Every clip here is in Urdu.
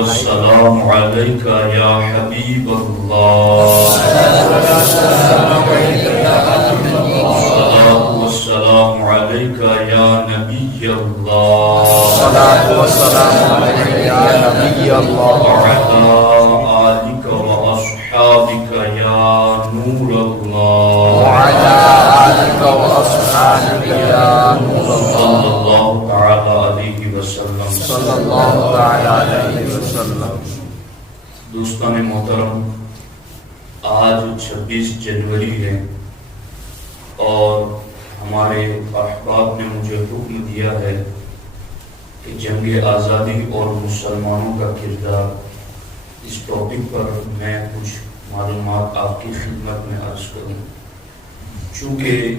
والسلام عليك يا حبيب الله الصلاة والسلام عليك يا نبي الله وعلى آلك وأصحابك يا نور الله صلى الله تعالى عليه وسلم. دوستان محترم، آج 26 جنوری ہے اور ہمارے احباب نے مجھے حکم دیا ہے کہ جنگ آزادی اور مسلمانوں کا کردار، اس ٹاپک پر میں کچھ معلومات آپ کی خدمت میں عرض کروں. چونکہ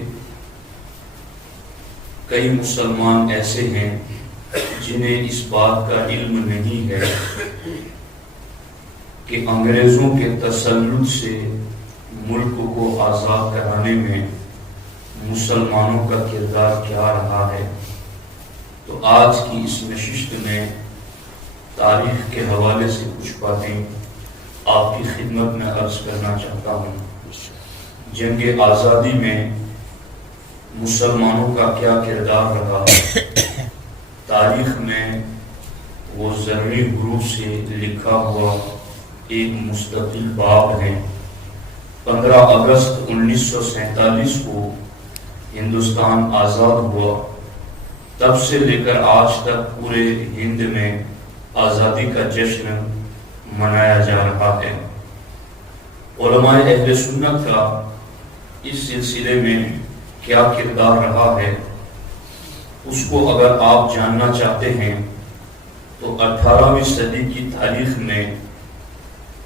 کئی مسلمان ایسے ہیں جنہیں اس بات کا علم نہیں ہے کہ انگریزوں کے تسلط سے ملک کو آزاد کرانے میں مسلمانوں کا کردار کیا رہا ہے. تو آج کی اس نشست میں تاریخ کے حوالے سے کچھ باتیں آپ کی خدمت میں عرض کرنا چاہتا ہوں. جنگ آزادی میں مسلمانوں کا کیا کردار رہا، تاریخ میں وہ زرعی حروف سے لکھا ہوا ایک مستقل باب ہے. 15 اگست 1947 کو ہندوستان آزاد ہوا. تب سے لے کر آج تک پورے ہند میں آزادی کا جشن منایا جا رہا ہے. علماء اہل سنت کا اس سلسلے میں کیا کردار رہا ہے، اس کو اگر آپ جاننا چاہتے ہیں تو 18ویں صدی کی تاریخ میں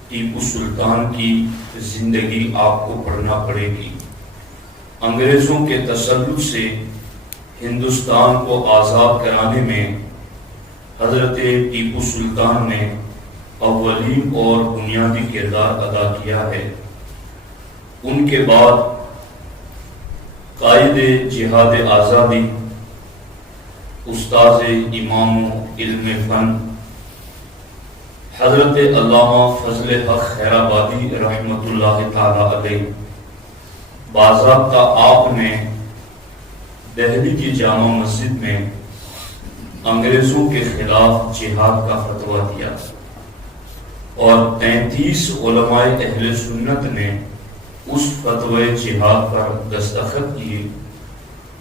ٹیپو سلطان کی زندگی آپ کو پڑھنا پڑے گی. انگریزوں کے تسلط سے ہندوستان کو آزاد کرانے میں حضرت ٹیپو سلطان نے اولین اور بنیادی کردار ادا کیا ہے. ان کے بعد قائد جہاد آزادی، استاذ امام علم فن حضرت علامہ فضل حق خیرآبادی رحمۃ اللہ تعالی علیہ، باضابطہ آپ نے دہلی کی جامع مسجد میں انگریزوں کے خلاف جہاد کا فتویٰ دیا اور 33 علماء اہل سنت نے اس فتوی جہاد پر دستخط کیے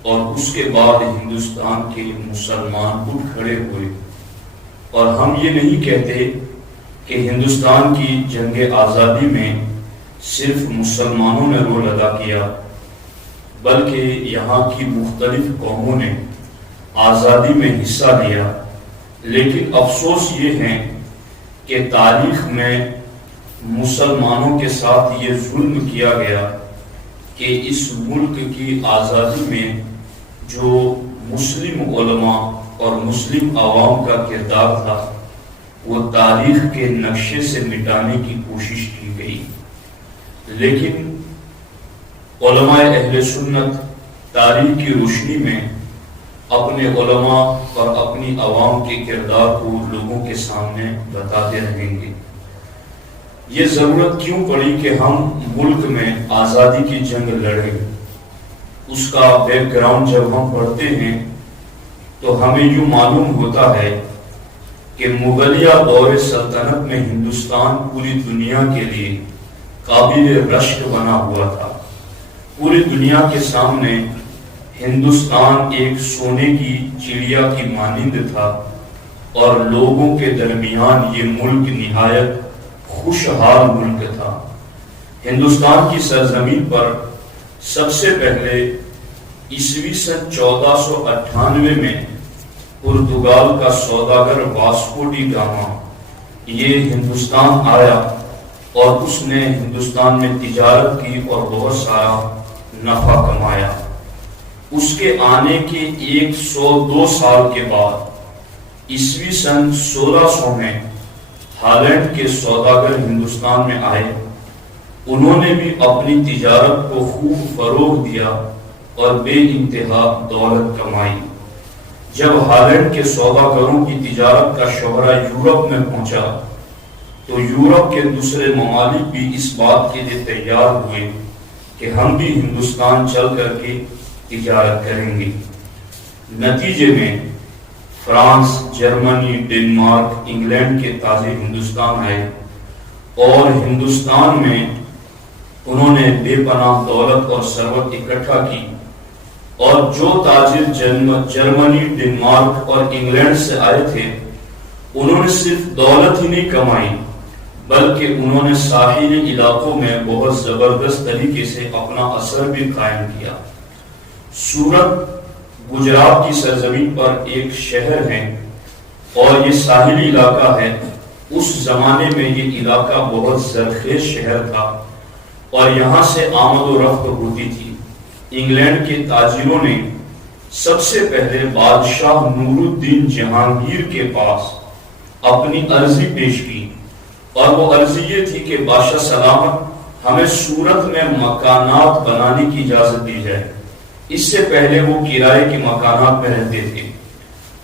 اور اس کے بعد ہندوستان کے مسلمان اٹھ کھڑے ہوئے. اور ہم یہ نہیں کہتے کہ ہندوستان کی جنگ آزادی میں صرف مسلمانوں نے رول ادا کیا، بلکہ یہاں کی مختلف قوموں نے آزادی میں حصہ لیا. لیکن افسوس یہ ہے کہ تاریخ میں مسلمانوں کے ساتھ یہ ظلم کیا گیا کہ اس ملک کی آزادی میں جو مسلم علماء اور مسلم عوام کا کردار تھا وہ تاریخ کے نقشے سے مٹانے کی کوشش کی گئی. لیکن علماء اہل سنت تاریخ کی روشنی میں اپنے علماء اور اپنی عوام کے کردار کو لوگوں کے سامنے بتاتے رہیں گے. یہ ضرورت کیوں پڑی کہ ہم ملک میں آزادی کی جنگ لڑیں؟ اس کا بیک گراؤنڈ جب ہم پڑھتے ہیں تو ہمیں یوں معلوم ہوتا ہے کہ مغلیہ دور سلطنت میں ہندوستان پوری دنیا کے لیے قابل رشک بنا ہوا تھا. پوری دنیا کے سامنے ہندوستان ایک سونے کی چڑیا کی مانند تھا اور لوگوں کے درمیان یہ ملک نہایت خوشحال ملک تھا. ہندوستان کی سرزمین پر سب سے پہلے عیسوی سن 1498 میں پرتگال کا سوداگر واسکو ڈی گاما یہ ہندوستان آیا اور اس نے ہندوستان میں تجارت کی اور بہت سارا نفع کمایا. اس کے آنے کے 102 سال کے بعد عیسوی سن 1600 میں ہالینڈ کے سوداگر ہندوستان میں آئے. انہوں نے بھی اپنی تجارت کو خوب فروغ دیا اور بے انتہا دولت کمائی. جب ہالینڈ کے سوداگروں کی تجارت کا شعبہ یورپ میں پہنچا تو یورپ کے دوسرے ممالک بھی اس بات کے لیے تیار ہوئے کہ ہم بھی ہندوستان چل کر کے تجارت کریں گے۔ نتیجے میں فرانس، جرمنی، ڈنمارک، انگلینڈ کے تاجر ہندوستان آئے اور ہندوستان میں انہوں نے بے پناہ دولت اور ثروت اکٹھا کی، اور جو تاجر جرمنی، ڈنمارک اور انگلینڈ سے آئے تھے انہوں نے صرف دولت ہی نہیں کمائی بلکہ انہوں نے ساحلی علاقوں میں بہت زبردست طریقے سے اپنا اثر بھی قائم کیا۔ سورت گجرات کی سرزمین پر ایک شہر ہے اور یہ ساحلی علاقہ ہے۔ اس زمانے میں یہ علاقہ بہت زرخیز شہر تھا اور یہاں سے آمد و رفت ہوتی تھی۔ انگلینڈ کے تاجروں نے سب سے پہلے بادشاہ نور الدین جہانگیر کے پاس اپنی عرضی پیش کی، اور وہ عرضی یہ تھی کہ بادشاہ سلامت ہمیں سورت میں مکانات بنانے کی اجازت دی جائے۔ اس سے پہلے وہ کرائے کے مکانات میں رہتے تھے،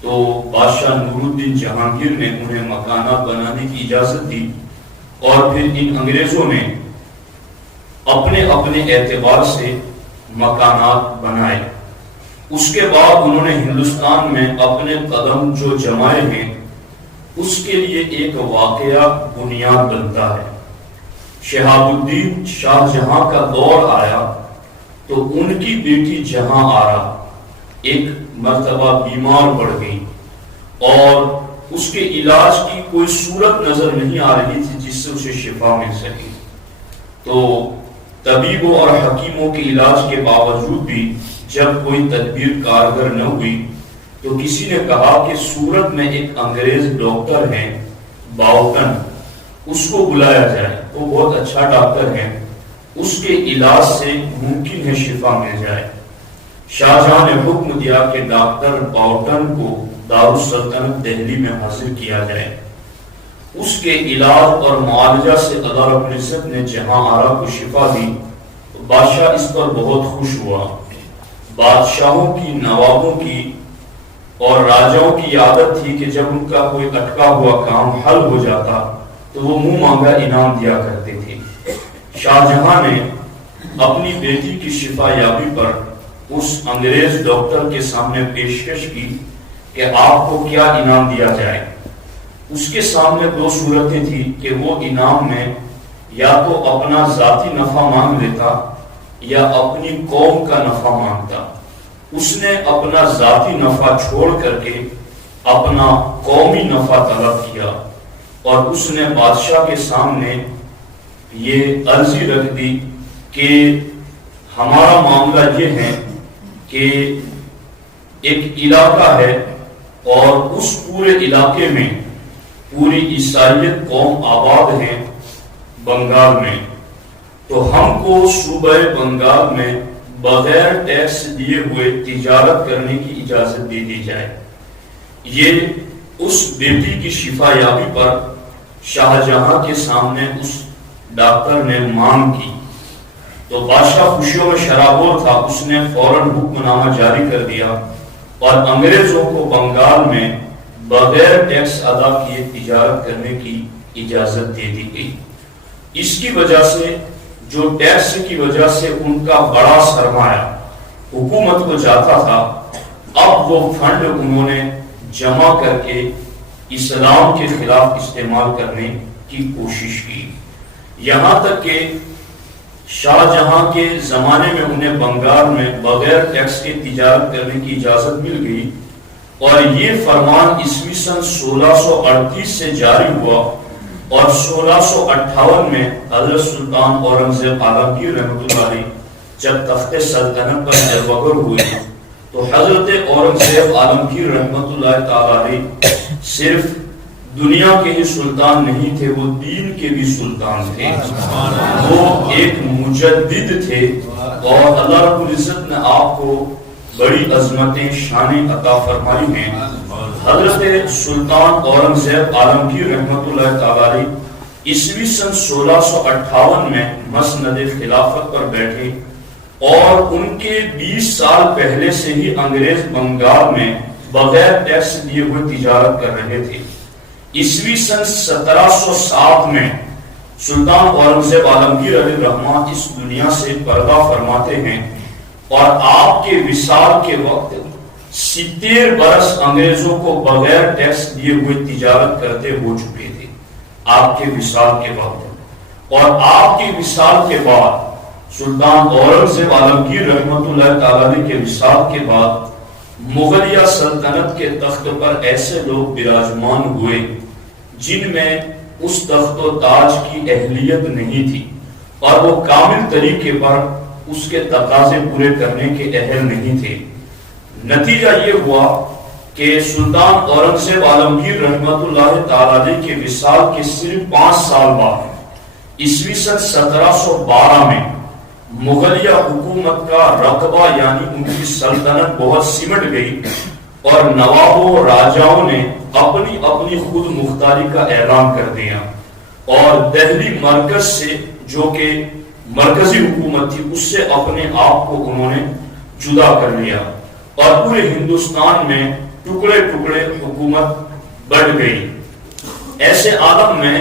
تو بادشاہ نور الدین جہانگیر نے انہیں مکانات بنانے کی اجازت دی، اور پھر ان انگریزوں نے اپنے اپنے اعتبار سے مکانات بنائے۔ اس کے بعد انہوں نے ہندوستان میں اپنے قدم جو جمائے ہیں اس کے لیے ایک واقعہ بنیاد بنتا ہے۔ شہاب الدین شاہ جہاں کا دور آیا تو ان کی بیٹی جہاں آرا ایک مرتبہ بیمار پڑ گئی اور اس کے علاج کی کوئی صورت نظر نہیں آ رہی تھی جس سے اسے شفا مل سکے۔ تو طبیبوں اور حکیموں کے علاج کے باوجود بھی جب کوئی تدبیر کارگر نہ ہوئی تو کسی نے کہا کہ سورت میں ایک انگریز ڈاکٹر ہے باؤٹن، اس کو بلایا جائے، وہ بہت اچھا ڈاکٹر ہے، اس کے علاج سے ممکن ہے شفا مل جائے۔ شاہجہاں نے حکم دیا کہ ڈاکٹر باؤٹن کو دارالسلطنت دہلی میں حاضر کیا جائے۔ اس کے علاج اور معالجہ سے اللہ رب العزت نے جہاں آرا کو شفا دی تو بادشاہ اس پر بہت خوش ہوا۔ بادشاہوں کی، نوابوں کی اور راجاؤں کی عادت تھی کہ جب ان کا کوئی اٹکا ہوا کام حل ہو جاتا تو وہ منہ مانگا انعام دیا کرتے تھے۔ شاہجہاں نے اپنی بیٹی کی شفا یابی پر اس انگریز ڈاکٹر کے سامنے پیشکش کی کہ آپ کو کیا انعام دیا جائے۔ اس کے سامنے دو صورتیں تھی کہ وہ انعام میں یا تو اپنا ذاتی نفع مانگ لیتا یا اپنی قوم کا نفع مانگتا۔ اس نے اپنا ذاتی نفع چھوڑ کر کے اپنا قومی نفع طلب کیا، اور اس نے بادشاہ کے سامنے یہ عرضی رکھ دی کہ ہمارا معاملہ یہ ہے کہ ایک علاقہ ہے اور اس پورے علاقے میں پوری عیسائیت قوم آباد ہے بنگال میں، تو ہم کو صوبہ بنگال میں بغیر ٹیکس دیے ہوئے تجارت کرنے کی اجازت دے دی جائے۔ یہ اس بیٹی کی شفا یابی پر شاہجہاں کے سامنے اس ڈاکٹر نے مانگ کی تو بادشاہ خوشیوں میں شرابور تھا، اس نے فوراً حکم نامہ جاری کر دیا اور انگریزوں کو بنگال میں بغیر ٹیکس ادا کیے تجارت کرنے کی اجازت دے دی گئی۔ اس کی وجہ سے جو ٹیکس کی وجہ سے ان کا بڑا سرمایہ حکومت کو جاتا تھا، اب وہ فنڈ انہوں نے جمع کر کے اسلام کے خلاف استعمال کرنے کی کوشش کی، یہاں تک کہ شاہ جہاں کے زمانے میں انہیں بنگال میں بغیر ٹیکس کے تجارت کرنے کی اجازت مل گئی، اور یہ فرمان عیسوی سن 1638 سے جاری ہوا، اور 1658 میں حضرت سلطان اورنگزیب عالمگیر رحمۃ اللہ علیہ جب تخت سلطنت پر زربگر ہوئے تو حضرت اورنگزیب عالمگیر رحمۃ اللہ تعالی علیہ صرف دنیا کے ہی سلطان نہیں تھے، وہ دین کے بھی سلطان تھے، وہ ایک مجدد تھے، اور اللہ رب العزت نے آپ کو بڑی عظمتیں شانیں عطا فرمائی ہیں۔ حضرت سلطان اورنگزیب عالمگیر رحمۃ اللہ تعالی علیہ عیسوی سن 1658 میں مسند خلافت پر بیٹھے، اور ان کے 20 سال پہلے سے ہی انگریز بنگال میں بغیر ٹیکس دیے ہوئے تجارت کر رہے تھے۔ عیسوی سن 1707 میں سلطان اورنگزیب عالمگیر علیہ الرحمہ اس دنیا سے پردہ فرماتے ہیں، اور آپ کے وصال کے وقت 70 برس انگریزوں کو بغیر ٹیکس دیے ہوئے تجارت کرتے ہو چکے تھے آپ کے وصال کے وقت۔ اور آپ کے وصال کے بعد سلطان اورنگزیب عالمگیر رحمۃ اللہ تعالی کے وصال کے بعد مغلیہ سلطنت کے تخت پر ایسے لوگ براجمان ہوئے جن میں اس تخت و تاج کی اہلیت نہیں تھی، اور وہ کامل طریقے پر اس کے تقاضے پورے کرنے کے اہل نہیں تھے۔ نتیجہ یہ ہوا کہ سلطان اورنگزیب عالمگیر رحمۃ اللہ تعالی کے وصال کے صرف 5 سال بعد عیسوی سن 1712 میں مغلیہ حکومت کا رقبہ یعنی ان کی سلطنت بہت سمٹ گئی، اور نوابوں راجاؤں نے اپنی اپنی خود مختاری کا اعلان کر دیا، اور دہلی مرکز سے جو کہ مرکزی حکومت تھی اس سے اپنے آپ کو انہوں نے جدا کر لیا، اور پورے ہندوستان میں ٹکڑے ٹکڑے حکومت بڑھ گئی۔ ایسے عالم میں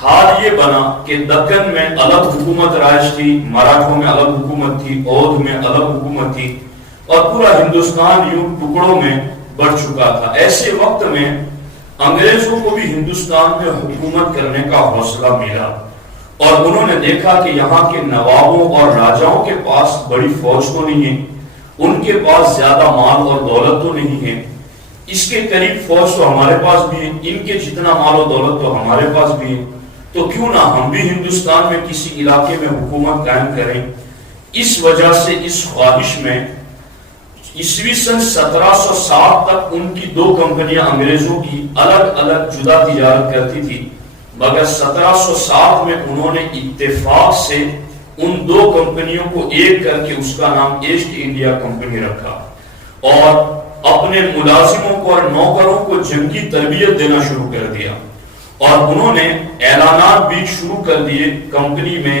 حال یہ بنا کہ دکن میں الگ حکومت رائج تھی، مراٹھوں میں الگ حکومت تھی، اودھ میں الگ حکومت تھی، اور پورا ہندوستان یوں ٹکڑوں میں بڑھ چکا تھا۔ ایسے وقت میں انگریزوں کو بھی ہندوستان میں حکومت کرنے کا حوصلہ ملا، اور انہوں نے دیکھا کہ یہاں کے نوابوں اور راجاؤں کے پاس بڑی فوج تو نہیں ہے، ان کے پاس زیادہ مال اور دولت تو نہیں ہے، اس کے قریب فوج تو ہمارے پاس بھی ہے، ان کے جتنا مال و دولت تو ہمارے پاس بھی ہے، تو کیوں نہ ہم بھی ہندوستان میں کسی علاقے میں حکومت قائم کریں۔ اس وجہ سے اس خواہش میں عیسوی سن 1707 تک ان کی 2 کمپنیاں انگریزوں کی الگ الگ جدا تجارت کرتی تھی، مگر 1707 میں انہوں نے اتفاق سے ان 2 کمپنیوں کو ایک کر کے اس کا نام ایسٹ انڈیا کمپنی رکھا، اور اپنے ملازموں کو اور نوکروں کو جنگی تربیت دینا شروع کر دیا، اور انہوں نے اعلانات بھی شروع کر دیے کمپنی میں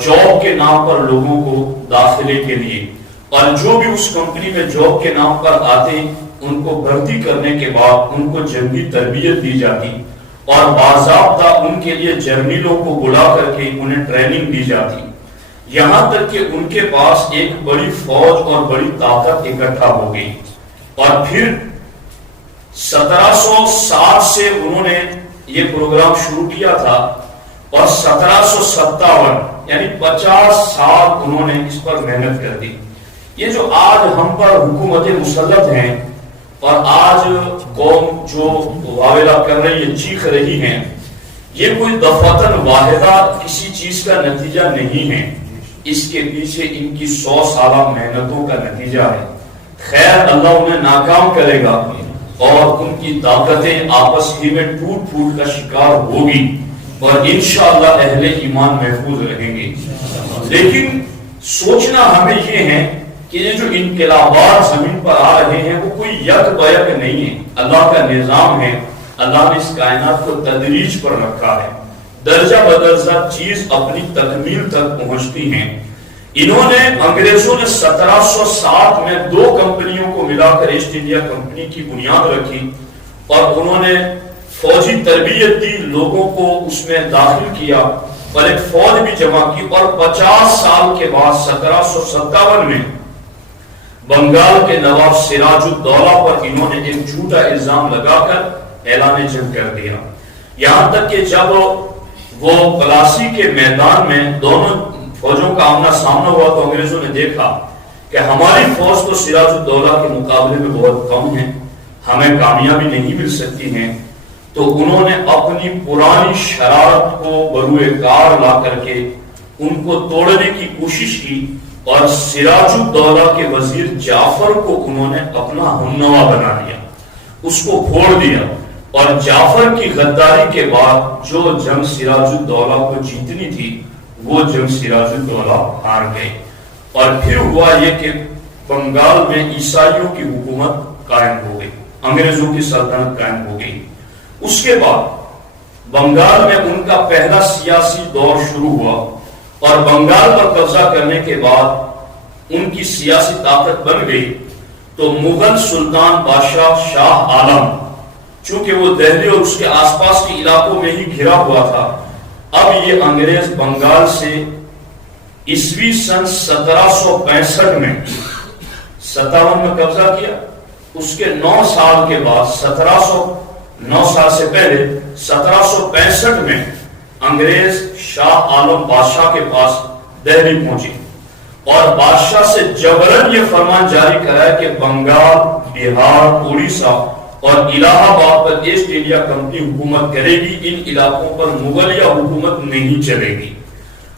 جاب کے نام پر لوگوں کو داخلے کے لیے، اور جو بھی اس کمپنی میں جاب کے نام پر آتے ان کو بھرتی کرنے کے بعد ان کو جنگی تربیت دی جاتی، اور باضابطہ ان کے لیے جرنیلوں کو بلا کر کے انہیں ٹریننگ دی جاتی، یہاں تک کہ ان کے پاس ایک بڑی فوج اور بڑی طاقت اکٹھا ہو گئی۔ اور پھر 1707 سے انہوں نے یہ پروگرام شروع کیا تھا، اور 1757 یعنی 50 سال انہوں نے اس پر محنت کر دی۔ یہ جو آج ہم پر حکومت مسلط ہیں اور آج قوم جو واویلا کر رہی ہے، چیخ رہی ہیں، یہ کوئی دفعتاً واحدہ کسی چیز کا نتیجہ نہیں ہے، اس کے پیچھے ان کی 100 سالہ محنتوں کا نتیجہ ہے۔ خیر، اللہ انہیں ناکام کرے گا اور ان کی طاقتیں آپس ہی میں ٹوٹ پھوٹ کا شکار ہوگی، اور انشاءاللہ اہل ایمان محفوظ رہیں گے۔ لیکن سوچنا ہمیں یہ ہے کہ یہ جو انقلابات زمین پر آ رہے ہیں وہ کوئی یک بیک نہیں ہے، اللہ کا نظام ہے، اللہ نے اس کائنات کو تدریج پر رکھا ہے، درجہ بدرجہ چیز اپنی تکمیل تک پہنچتی ہیں۔ انہوں نے انگریزوں نے 1707 میں 2 کمپنیوں کو ملا کر ایسٹ انڈیا کمپنی کی بنیاد رکھی، اور انہوں نے فوجی تربیت دی، لوگوں کو اس میں داخل کیا، اور ایک فوج بھی جمع کی، اور 50 سال کے بعد 1757 میں بنگال کے نواب سراج الدولہ پر انہوں نے ایک جھوٹا الزام لگا کر اعلان جنگ کر دیا، یہاں تک کہ جب وہ پلاسی کے میدان میں دونوں فوجوں کا آمنا سامنا ہوا تو انگریزوں نے دیکھا کہ ہماری فوج تو سراج الدولہ کے مقابلے میں بہت کم ہے، ہمیں کامیابی نہیں مل سکتی ہے، تو انہوں نے اپنی پرانی شرارت کو بروئے کار لا کر کے ان کو توڑنے کی کوشش کی، اور سراج الدولہ کے وزیر جعفر کو انہوں نے اپنا ہمنوا بنا لیا، اس کو پھوڑ دیا، اور جعفر کی غداری کے بعد جو جنگ سراج الدولہ کو جیتنی تھی وہ جنگ سراج الدولہ ہار گئے، اور پھر ہوا یہ کہ بنگال میں عیسائیوں کی حکومت قائم ہو گئی، انگریزوں کی سلطنت قائم ہو گئی۔ اس کے بعد بنگال میں ان کا پہلا سیاسی دور شروع ہوا، اور بنگال پر قبضہ کرنے کے بعد ان کی سیاسی طاقت بن گئی، تو مغل سلطان بادشاہ شاہ عالم، چونکہ وہ دہلی اور اس کے آس پاس کے علاقوں میں ہی گھرا ہوا تھا، اب یہ انگریز بنگال سے عیسوی سن 1765 میں 57 میں قبضہ کیا۔ اس کے 9 سال کے بعد 9 سال سے پہلے 1765 میں انگریز شاہ عالم بادشاہ کے پاس دہلی پہنچے اور بادشاہ سے جبرن یہ فرمان جاری کرایا کہ بنگال، بہار، اڑیسہ اور الہ آباد پر ایسٹ انڈیا کمپنی حکومت کرے گی، ان علاقوں پر مغلیہ حکومت نہیں چلے گی۔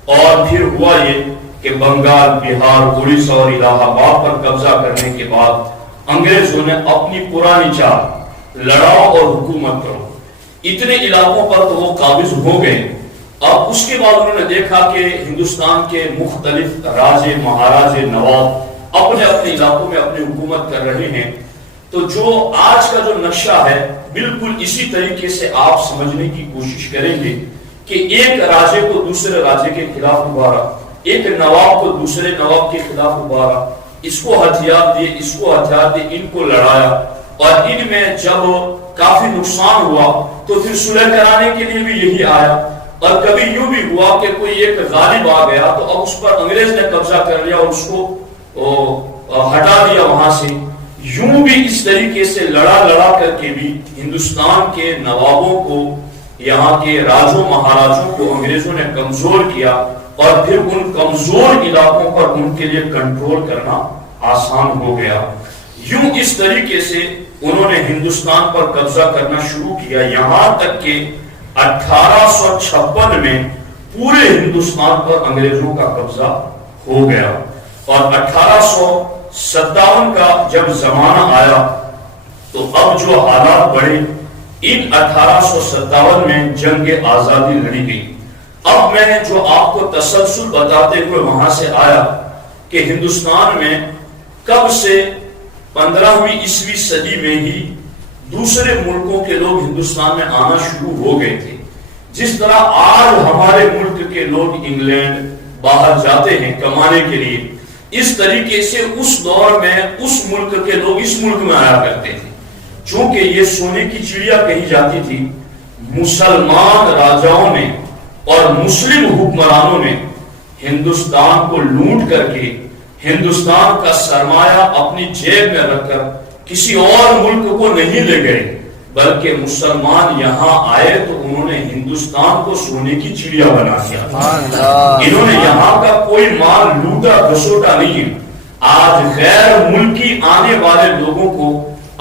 اور پھر ہوا یہ کہ بنگال، بہار، اڑیسہ اور الہ آباد پر قبضہ کرنے کے بعد انگریزوں نے اپنی پرانی چال لڑاؤ اور حکومت کرو، اتنے علاقوں پر تو وہ قابض ہو گئے۔ اب اس کے بعد انہوں نے دیکھا کہ ہندوستان کے مختلف راجے، مہاراجے، نواب اپنے اپنے علاقوں میں اپنی حکومت کر رہے ہیں، تو جو آج کا جو نقشہ ہے بالکل اسی طریقے سے آپ سمجھنے کی کوشش کریں گے کہ ایک راجے کو دوسرے راجے کے خلاف ابھارا، ایک نواب کو دوسرے نواب کے خلاف ابھارا، اس کو ہتھیار دیے، اس کو ہتھیار دیے، ان کو لڑایا، اور ان میں جب کافی نقصان ہوا تو پھر صلح کرانے کے لیے بھی یہی آیا۔ اور کبھی یوں بھی ہوا کہ کوئی ایک غالب آ گیا تو اب اس پر انگریز نے قبضہ کر لیا اور اس کو ہٹا دیا وہاں سے۔ یوں بھی اس طریقے سے لڑا کر کے بھی ہندوستان کے نوابوں کو، یہاں کے راجوں مہاراجوں کو انگریزوں نے کمزور کیا، اور پھر ان کمزور علاقوں پر ان کے لیے کنٹرول کرنا آسان ہو گیا۔ یوں اس طریقے سے انہوں نے ہندوستان پر قبضہ کرنا شروع کیا، یہاں تک کہ 1856 میں پورے ہندوستان پر انگریزوں کا قبضہ ہو گیا۔ اور 1857 کا جب زمانہ آیا تو اب جو حالات بڑھے، ان 1857 میں جنگ آزادی لڑی گئی۔ اب میں جو آپ کو تسلسل بتاتے ہوئے وہاں سے آیا کہ ہندوستان میں کب سے 15ویں عیسوی صدی میں ہی دوسرے ملکوں کے لوگ ہندوستان میں آنا شروع ہو گئے تھے۔ جس طرح آج ہمارے ملک کے لوگ انگلینڈ باہر جاتے ہیں کمانے کے لیے، اس طریقے سے اس دور میں اس ملک کے لوگ اس ملک میں آیا کرتے تھے۔ چونکہ یہ سونے کی چڑیا کہی جاتی تھی، مسلمان راجاؤں نے اور مسلم حکمرانوں نے ہندوستان کو لوٹ کر کے ہندوستان کا سرمایہ اپنی جیب میں رکھ کر کسی اور ملک کو نہیں لے گئے، بلکہ مسلمان یہاں آئے تو انہوں نے ہندوستان کو سونے کی چڑیا بنا دیا۔ انہوں نے یہاں کا کوئی مال لوٹا گھسوٹا نہیں۔ آج غیر ملکی آنے والے لوگوں کو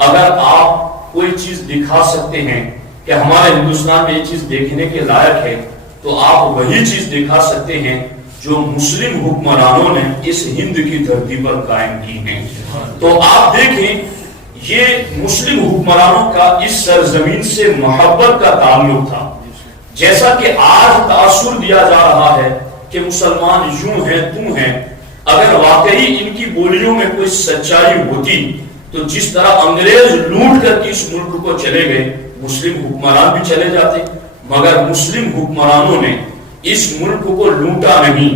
اگر آپ کوئی چیز دکھا سکتے ہیں کہ ہمارے ہندوستان میں یہ چیز دیکھنے کے لائق ہے، تو آپ وہی چیز دکھا سکتے ہیں جو مسلم حکمرانوں نے اس ہند کی دھرتی پر قائم کی ہیں۔ تو آپ دیکھیں یہ مسلم حکمرانوں کا اس سرزمین سے محبت کا تعلق تھا، جیسا کہ آج تاثر دیا جا رہا ہے کہ مسلمان یوں ہیں توں ہیں۔ اگر واقعی ان کی بولیوں میں کوئی سچائی ہوتی تو جس طرح انگریز لوٹ کر کے اس ملک کو چلے گئے، مسلم حکمران بھی چلے جاتے، مگر مسلم حکمرانوں نے اس ملک کو لوٹا نہیں،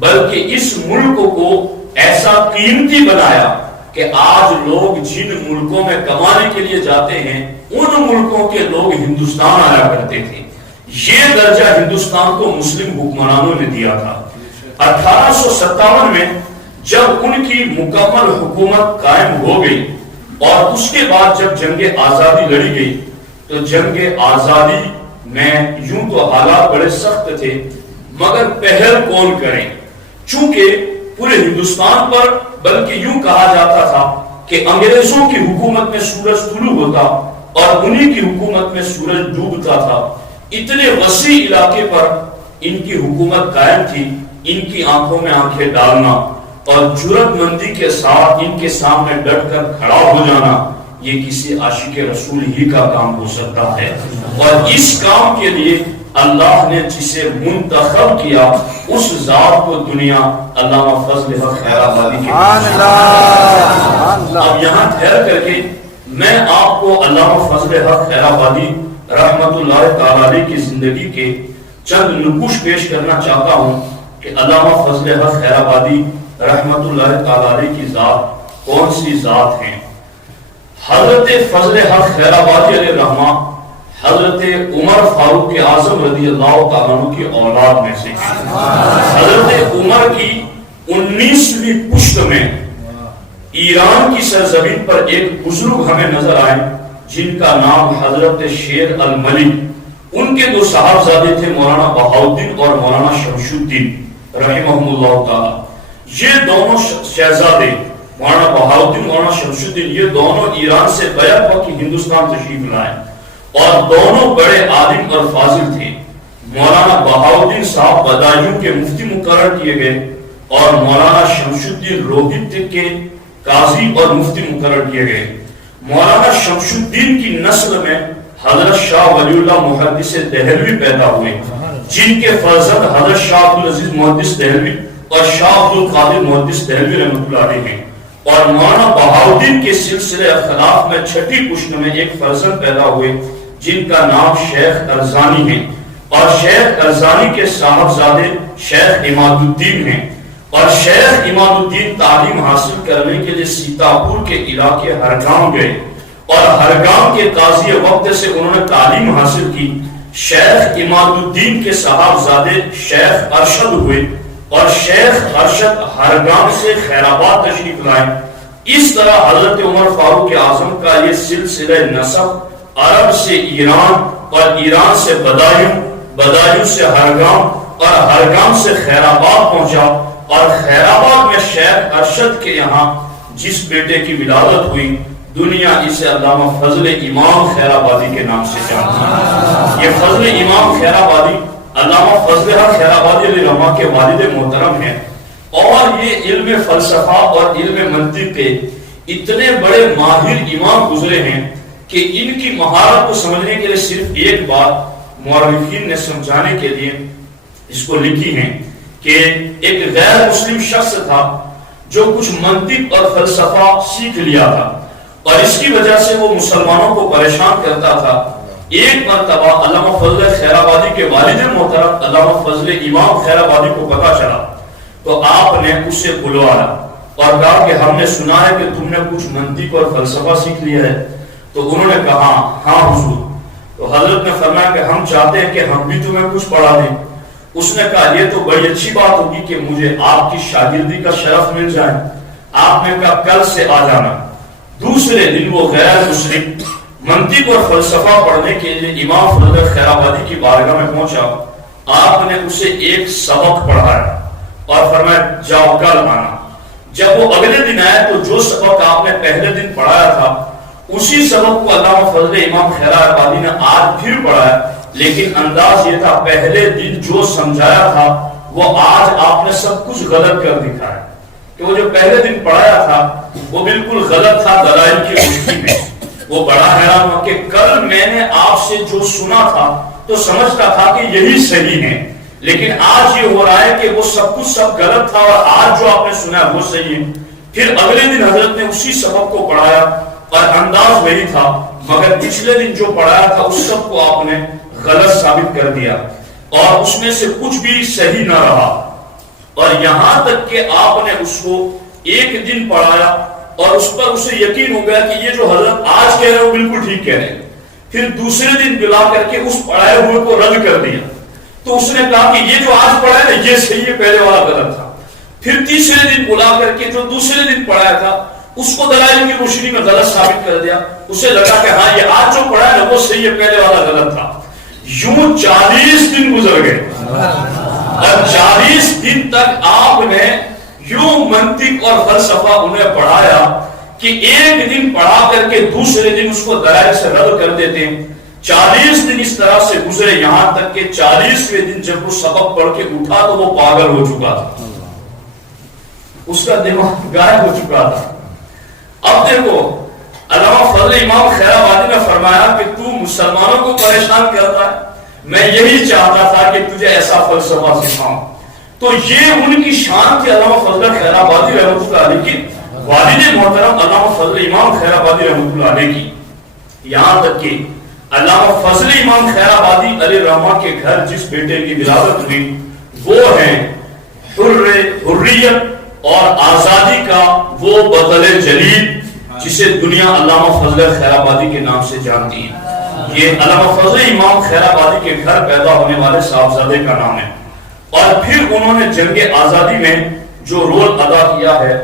بلکہ اس ملک کو ایسا قیمتی بنایا کہ آج لوگ جن ملکوں میں کمانے کے لیے جاتے ہیں ان ملکوں کے لوگ ہندوستان آیا کرتے تھے۔ یہ درجہ ہندوستان کو مسلم حکمرانوں نے دیا تھا۔ 1857 میں جب ان کی مکمل حکومت قائم ہو گئی اور اس کے بعد جب جنگ آزادی لڑی گئی، تو جنگ آزادی میں یوں تو حالات بڑے سخت تھے، مگر پہل کون کریں؟ چونکہ پورے ہندوستان پر بلکہ یوں کہا جاتا تھا کہ انگریزوں کی حکومت میں سورج طلوع ہوتا اور انہی کی حکومت میں سورج ڈوبتا تھا۔ اتنے وسیع علاقے پر ان کی حکومت قائم تھی۔ ان کی آنکھوں میں آنکھیں ڈالنا اور جرأت مندی کے ساتھ ان کے سامنے ڈٹ کر کھڑا ہو جانا، یہ کسی عاشق رسول ہی کا کام ہو سکتا ہے۔ اور اس کام کے لیے اللہ نے جسے منتخب کیا اس ذات کو دنیا علامہ فضل حق خیر آبادی کے اب یہاں ٹھہر کر کے میں آپ کو علامہ فضل حق خیر آبادی رحمت اللہ تعالی کی زندگی کے چند نقوش پیش کرنا چاہتا ہوں کہ علامہ فضل حق خیر آبادی رحمت اللہ تعالی کی ذات کون سی ذات ہیں۔ حضرت فضل حق خیر آبادی علیہ الرحمہ حضرت عمر فاروق اعظم رضی اللہ تعالیٰ عنہ کی اولاد میں سے حضرت عمر کی 19ویں پشت میں ایران کی سرزمین پر ایک بزرگ ہمیں نظر آئے جن کا نام حضرت شیر الملک، ان کے دو صاحبزادے تھے مولانا بہاؤالدین اور مولانا شمس الدین رحمہم اللہ تعالی۔ یہ دونوں شہزادے مولانا بہاؤالدین مولانا شمس الدین یہ دونوں ایران سے بیک وقت ہندوستان تشریف لائے اور دونوں بڑے عالم اور فاضل تھے۔ مولانا بہاؤالدین صاحب بدایوں کے مفتی مقرر کیے گئے اور مولانا شمس الدین روہت کے قاضی اور مفتی مقرر کیے گئے۔ مولانا شمس الدین کی نسل میں حضرت شاہ ولی اللہ محدث دہلوی پیدا ہوئے جن کے فرزند حضرت شاہ عبدالعزیز محدث دہلوی اور شاہ عبدالقادر محدث دہلوی رحمۃ اللہ علیہ ہیں۔ اور مولانا بہاؤالدین کے سلسلے اختلاف میں چھٹی پشت میں ایک فرزند پیدا ہوئے جن کا نام شیخ ارزانی ہے، اور شیخ ارزانی کے صاحبزادے شیخ عماد الدین ہیں، اور شیخ عماد الدین تعلیم حاصل کرنے کے لیے سیتاپور کے علاقے ہرگام گئے اور ہرگام کے قاضی وقت سے انہوں نے تعلیم حاصل کی۔ شیخ عماد الدین کے صاحبزادے شیخ ارشد ہوئے اور شیخ ارشد ہرگام سے خیر آباد تشریف لائے۔ اس طرح حضرت عمر فاروق اعظم کا یہ سلسلہ نسب عرب سے ایران اور ایران سے بدایوں، بدایوں سے ہرگام اور ہرگام سے خیر آباد پہنچا، اور خیر آباد میں شیخ ارشد کے یہاں جس بیٹے کی ولادت ہوئی دنیا اسے علامہ فضل امام خیر آبادی کے نام سے جانتی ہے۔ یہ فضل امام خیر آبادی علامہ فضل خیر آبادی علیہ الرحمہ کے والد محترم ہیں، اور یہ علم فلسفہ اور علم منطق کے اتنے بڑے ماہر امام گزرے ہیں کہ ان کی مہارت کو سمجھنے کے لیے صرف ایک بات مورخین نے سمجھانے کے لیے اس کو لکھی ہے کہ ایک غیر مسلم شخص تھا جو کچھ منطق اور فلسفہ سیکھ لیا تھا اور اس کی وجہ سے وہ مسلمانوں کو پریشان کرتا تھا۔ ایک مرتبہ علامہ فضل خیر آبادی کے والد محترم علامہ فضل امام خیر آبادی کو پتہ چلا تو آپ نے اسے بلوایا اور کہا کہ ہم نے سنا ہے کہ تم نے کچھ منطق اور فلسفہ سیکھ لیا ہے۔ تو انہوں نے کہا ہاں حضور۔ تو حضرت نے فرمایا کہ ہم چاہتے ہیں کہ ہم بھی تمہیں کچھ پڑھا دیں۔ اس نے کہا یہ تو بڑی اچھی بات ہوگی کہ مجھے آپ کی شاگردی کا شرف مل جائے۔ آپ نے کہا کل سے آ جانا۔ دوسرے دن وہ غیر مسلم منطق اور فلسفہ پڑھنے کے لیے امام فضل خیر آبادی کی بارگاہ میں پہنچا۔ آپ نے اسے ایک سبق پڑھایا اور فرمایا جاؤ کل آنا۔ جب وہ اگلے دن آیا تو جو سبق آپ نے پہلے دن پڑھایا تھا اسی سبق کو علامہ فضل امام خیر آبادی نے آج پھر پڑھایا، لیکن انداز یہ تھا پہلے دن جو سمجھایا تھا وہ آج آپ نے سب کچھ غلط کر دکھایا کہ وہ جو پہلے دن پڑھایا تھا وہ بالکل غلط تھا دلائل کی روشنی میں۔ وہ بڑا حیران ہوا کہ کل میں نے آپ سے جو سنا تھا تو سمجھتا تھا کہ یہی صحیح ہے، لیکن آج یہ ہو رہا ہے کہ وہ سب کچھ سب غلط تھا اور آج جو آپ نے سنا وہ صحیح ہے۔ پھر اگلے دن حضرت نے اسی سبق کو پڑھایا اور انداز وہی تھا، مگر پچھلے دن جو پڑھایا تھا اس سب کو آپ نے غلط ثابت کر دیا اور اس میں سے کچھ بھی صحیح نہ رہا، اور یہاں تک کہ آپ نے اس کو ایک دن پڑھایا اور اس پر اسے یقین ہو گیا کہ یہ جو حضرت آج کہہ رہے ہیں وہ بالکل ٹھیک کہہ رہے ہیں۔ پھر دوسرے دن بلا کر کے اس پڑھائے ہوئے کو رد کر دیا تو اس نے کہا کہ یہ جو آج پڑھا ہے یہ صحیح ہے، پہلے والا غلط تھا۔ پھر تیسرے دن بلا کر کے جو دوسرے دن پڑھایا تھا اس کو دلائل کی روشنی میں غلط ثابت کر دیا۔ اسے لگا کہ ہاں یہ آج جو پڑھا ہے وہ صحیح ہے، پہلے والا غلط تھا۔ یوں 40 دن گزر گئے اور 40 دن تک آپ نے یوں منطق اور فلسفہ انہیں پڑھایا کہ ایک دن پڑھا کر کے دوسرے دن اس کو دلائل سے رد کر دیتے ہیں۔ 40 دن اس طرح سے گزرے یہاں تک کہ 40ویں دن جب وہ سبق پڑھ کے اٹھا تو وہ پاگل ہو چکا تھا، اس کا دماغ غائب ہو چکا تھا۔ اب دیکھو علامہ فضل امام خیر آبادی نے فرمایا کہ تو مسلمانوں کو پریشان کرتا ہے، میں یہی چاہتا تھا کہ تجھے ایسا فلسفہ سکھاؤں۔ تو یہ ان کی شان تھی علامہ فضل خیر آبادی رحمۃ اللہ علیہ کی، والد محترم علامہ فضل امام خیر آبادی رحمۃ اللہ علیہ کی، یہاں تک کہ علامہ فضل امام خیر آبادی علیہ الرحمہ کے گھر جس بیٹے کی ولادت ہوئی وہ ہیں حریت اور آزادی کا وہ بطل جلیل جسے دنیا علامہ فضل خیر آبادی کے نام سے جانتی ہے. یہ علامہ فضل امام خیر آبادی کے گھر پیدا ہونے والے صاحبزادے کا نام ہے. اور پھر انہوں نے جنگ آزادی میں جو رول ادا کیا ہے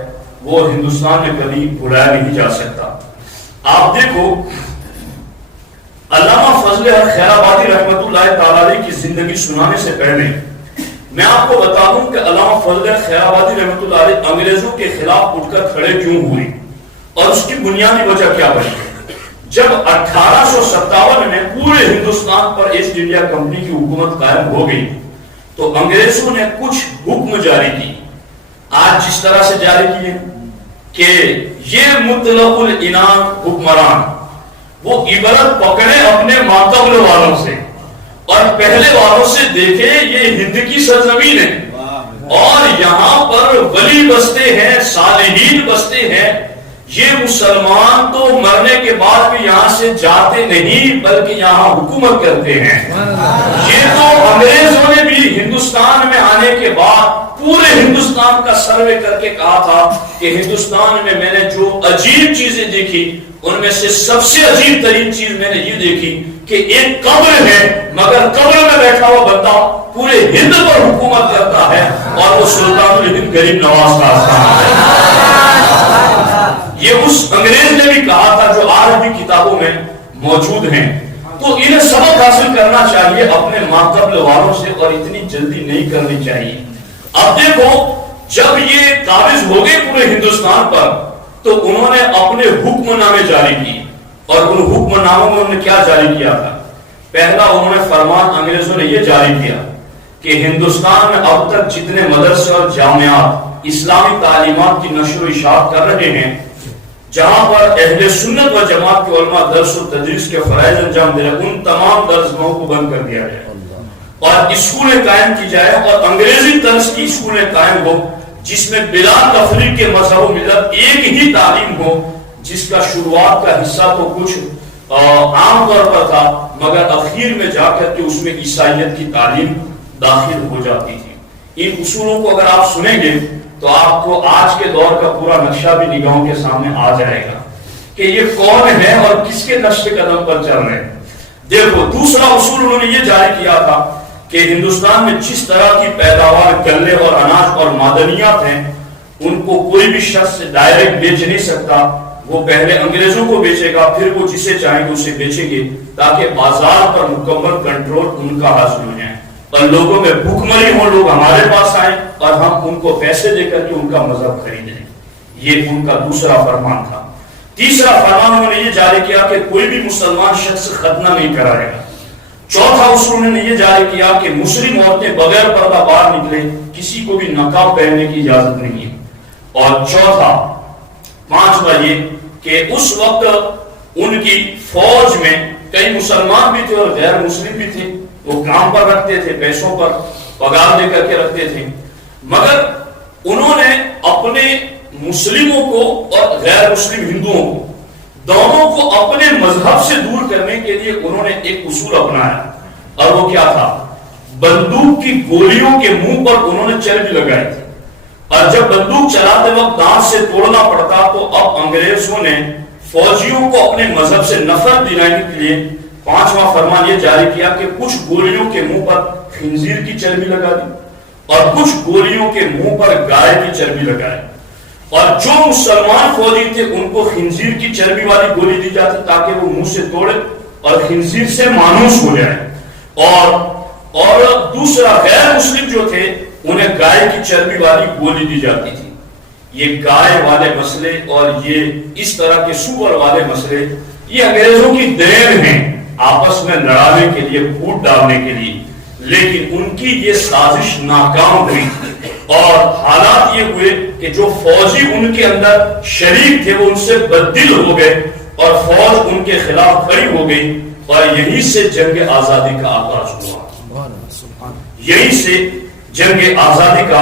وہ ہندوستان میں کبھی بھلایا نہیں جا سکتا. آپ دیکھو علامہ فضل خیر آبادی رحمت اللہ تعالی علیہ کی زندگی سنانے سے پہلے میں آپ کو بتا دوں کہ علامہ فضل خیر آبادی رحمت اللہ علیہ انگریزوں کے خلاف اٹھ کر کھڑے کیوں ہوئے اور اس کی بنیادی وجہ کیا بنی. جب 1857 میں پورے ہندوستان پر ایسٹ انڈیا کمپنی کی حکومت قائم ہو گئی تو انگریزوں نے کچھ حکم جاری کی، آج جس طرح سے جاری کیے کہ یہ مطلق العنان حکمران وہ عبرت پکڑے اپنے ماتبل والوں سے اور پہلے والوں سے دیکھے یہ ہند کی سرزمین ہے اور یہاں پر ولی بستے ہیں، صالحین بستے ہیں. یہ مسلمان تو مرنے کے بعد بھی یہاں سے جاتے نہیں بلکہ یہاں حکومت کرتے ہیں. یہ تو انگریزوں نے بھی ہندوستان میں آنے کے بعد پورے ہندوستان کا سروے کر کے کہا تھا کہ ہندوستان میں نے جو عجیب چیزیں دیکھی ان میں سے سب سے عجیب ترین چیز میں نے یہ دیکھی کہ ایک قبر ہے مگر قبر میں بیٹھا ہوا بندہ پورے ہند پر حکومت کرتا ہے اور وہ سلطان الہند غریب نواز کا آستان ہے. یہ اس انگریز نے بھی کہا تھا جو آج بھی کتابوں میں موجود ہیں. تو انہیں سبق حاصل کرنا چاہیے اپنے ماقبل والوں سے اور اتنی جلدی نہیں کرنی چاہیے. اب دیکھو جب یہ قابض ہو گئے پورے ہندوستان پر تو انہوں نے اپنے حکم نامے جاری کی اور ان حکم ناموں میں انہوں نے کیا جاری کیا تھا. پہلا انہوں نے فرمان انگریزوں نے یہ جاری کیا کہ ہندوستان میں اب تک جتنے مدرسے اور جامعات اسلامی تعلیمات کی نشر و اشاعت کر رہے ہیں جہاں پر اہل سنت و جماعت کے علماء درس و تدریس کے فرائض انجام دے رہے ان تمام درسگاہوں کو بند کر دیا جائے اور اسکولیں قائم کی جائے اور انگریزی طرز کی اسکولیں قائم ہو جس میں بلا تفریق کے مذہب و ملت ایک ہی تعلیم ہو جس کا شروعات کا حصہ تو کچھ عام طور پر تھا مگر اخیر میں جا کر کے اس میں عیسائیت کی تعلیم داخل ہو جاتی تھی. ان اصولوں کو اگر آپ سنیں گے تو آپ کو آج کے دور کا پورا نقشہ بھی نگاہوں کے سامنے آ جائے گا کہ یہ کون ہے اور کس کے نقش قدم پر چل رہے ہیں. دیکھو دوسرا اصول انہوں نے یہ جاری کیا تھا کہ ہندوستان میں جس طرح کی پیداوار غلے اور اناج اور معدنیات ہیں ان کو کوئی بھی شخص ڈائریکٹ بیچ نہیں سکتا. وہ پہلے انگریزوں کو بیچے گا پھر وہ جسے چاہیں گے اسے بیچیں گے تاکہ بازار پر مکمل کنٹرول ان کا حاصل ہو جائے اور لوگوں میں بھوکمری ہوں لوگ ہمارے پاس آئیں اور ہم ان کو پیسے دے کر کے ان کا مذہب خریدیں. یہ ان کا دوسرا فرمان تھا. تیسرا فرمان انہوں نے یہ جاری کیا کہ کوئی بھی مسلمان شخص ختنہ نہیں کرائے گا. چوتھا اصول انہوں نے یہ جاری کیا کہ مسلم عورتیں بغیر پردہ باہر نکلے کسی کو بھی نقاب پہننے کی اجازت نہیں ہے. اور پانچواں یہ کہ اس وقت ان کی فوج میں کئی مسلمان بھی تھے اور غیر مسلم بھی تھے. وہ کام پر رکھتے تھے پیسوں پر پگار دے کر کے رکھتے تھے مگر انہوں نے اپنے مسلموں کو اور غیر مسلم ہندوؤں کو دونوں کو اپنے مذہب سے دور کرنے کے لیے انہوں نے ایک اصول اپنایا اور وہ کیا تھا. بندوق کی گولیوں کے منہ پر انہوں نے چربی لگائی تھی اور جب بندوق چلاتے وقت دانت سے توڑنا پڑتا تو اب انگریزوں نے فوجیوں کو اپنے مذہب سے نفرت دلانے کے لیے پانچواں فرمان یہ جاری کیا کہ کچھ گولیوں کے منہ پر خنزیر کی چربی لگا دی اور کچھ گولیوں کے منہ پر گائے کی چربی لگائی اور جو مسلمان فوجی تھے ان کو خنزیر کی چربی والی گولی دی جاتی تاکہ وہ منہ سے توڑے اور خنزیر سے مانوس ہو جائے اور دوسرا غیر مسلم جو تھے انہیں گائے کی چربی والی گولی دی جاتی تھی. یہ گائے والے مسئلے اور یہ اس طرح کے سور والے مسئلے یہ انگریزوں کی دین ہیں آپس میں لڑانے کے لیے پھوٹ ڈالنے کے لیے لیکن ان کی یہ سازش ناکام ہوئی اور حالات یہ ہوئے کہ جو فوجی ان کے اندر شریک تھے وہ ان سے بددل ہو گئے اور فوج ان کے خلاف کھڑی ہو گئی اور یہیں سے جنگ آزادی کا آغاز ہوا. یہیں سے جنگ آزادی کا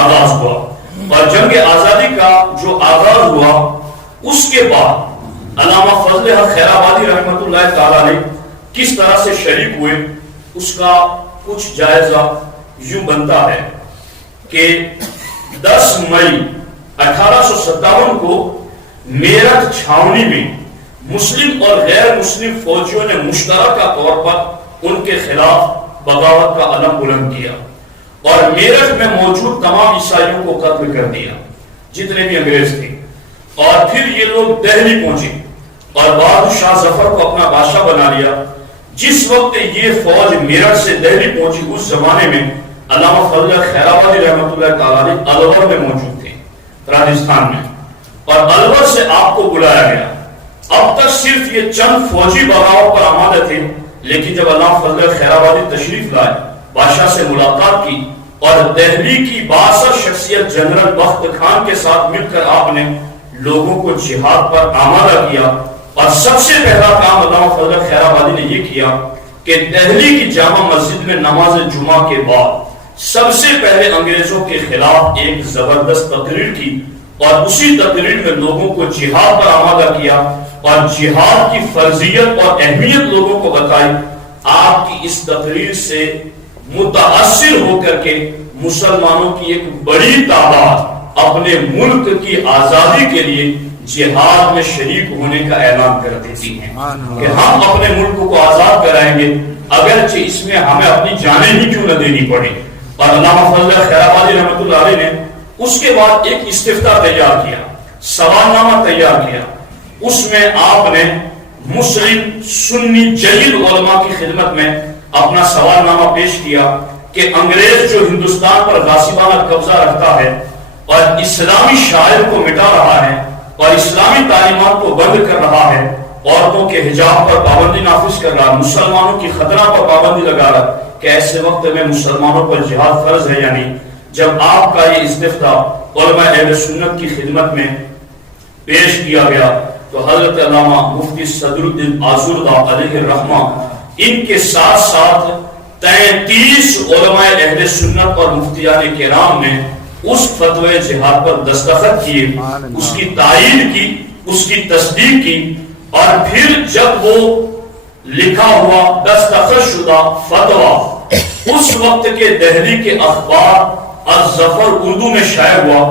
آغاز ہوا اور جنگ آزادی کا جو آغاز ہوا اس کے بعد علامہ فضل خیر آبادی رحمت اللہ تعالی علیہ کس طرح سے شریک ہوئے اس کا کچھ جائزہ یوں بنتا ہے کہ 10 مئی 1857 کو میرٹھ چھاونی میں مسلم اور غیر مسلم فوجیوں نے مشترکہ طور پر ان کے خلاف بغاوت کا علم بلند کیا اور میرٹھ میں موجود تمام عیسائیوں کو قتل کر دیا جتنے بھی انگریز تھے. اور پھر یہ لوگ دہلی پہنچے اور بہادر شاہ ظفر کو اپنا بادشاہ بنا لیا. جس وقت یہ فوج میرٹھ سے دہلی پہنچی اس زمانے میں علامہ فضل خیر آبادی رحمۃ اللہ تعالی الور میں موجود تھے راجستھان میں, اور الور سے آپ کو بلایا گیا. اب تک صرف یہ چند فوجی بغاوت پر آمادہ تھے, لیکن جب علامہ فضل خیر آبادی تشریف لائے, بادشاہ سے ملاقات کی اور دہلی کی بااثر شخصیت جنرل بخت خان کے ساتھ مل کر آپ نے لوگوں کو جہاد پر آمادہ کیا. اور سب سے پہلا کام علامہ فضل خیر آبادی نے یہ کیا کہ دہلی کی جامع مسجد میں نماز جمعہ کے بعد سب سے پہلے انگریزوں کے خلاف ایک زبردست تقریر کی اور اسی تقریر میں لوگوں کو جہاد پر آمادہ کیا اور جہاد کی فرضیت اور اہمیت لوگوں کو بتائی. آپ کی اس تقریر سے متاثر ہو کر کے مسلمانوں کی ایک بڑی تعداد اپنے ملک کی آزادی کے لیے جہاد میں شریک ہونے کا اعلان کر دیتی ہیں کہ ہم اپنے ملک کو آزاد کرائیں گے اگرچہ اس میں ہمیں اپنی جانیں ہی کیوں نہ دینی پڑے. اور علامہ فضل خیر آبادی رحمۃ اللہ علیہ نے اس کے بعد ایک استفتاء تیار کیا, سوال نامہ تیار کیا. اس میں آپ نے مسلم سنی جلیل علماء کی خدمت میں اپنا سوال نامہ پیش کیا کہ انگریز جو ہندوستان پر غاصبانہ قبضہ رکھتا ہے اور اسلامی شاعر کو مٹا رہا ہے اور اسلامی تعلیمات کو بند کر رہا ہے, عورتوں کے حجاب پر پابندی نافذ کر رہا, مسلمانوں کی خطرہ پر پابندی لگا رہا, کہ ایسے وقت میں مسلمانوں پر جہاد فرض ہے یا نہیں. جب آپ کا یہ استفتاء علماء اہل سنت کی خدمت میں پیش کیا گیا تو حضرت علامہ مفتی صدر الدین آزردہ علیہ الرحمہ ان کے ساتھ ساتھ 33 علماء اہل سنت اور مفتیان کرام نے اس فتوی جہاد پر دستخط کیے, اس کی تائید کی, اس کی تصدیق کی. اور پھر جب وہ لکھا ہوا دستخط شدہ فتوی اس وقت کے دہلی کے اخبار الظفر اردو میں شائع ہوا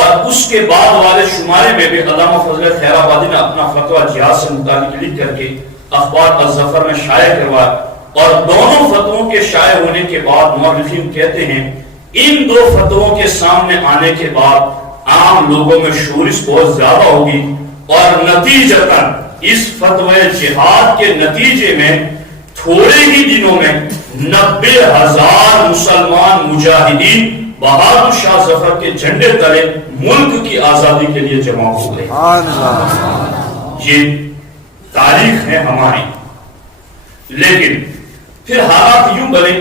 اور اس کے بعد والے شمارے میں بھی علامہ فضل خیر آبادی نے اپنا فتوی جہاد سے متعلق لکھ کر کے اخبار الظفر میں شائع کروایا. اور دونوں فتووں کے شائع ہونے کے بعد مورخین کہتے ہیں ان دو فتووں کے سامنے آنے کے بعد عام لوگوں میں شورش بہت زیادہ ہوگی اور نتیجتاً اس فتوی جہاد کے نتیجے میں تھوڑے ہی دنوں میں 90,000 مسلمان مجاہدین بہادر شاہ ظفر کے جھنڈے تلے ملک کی آزادی کے لیے جمع ہو گئے. یہ تاریخ ہے ہماری. لیکن پھر حالات یوں بنے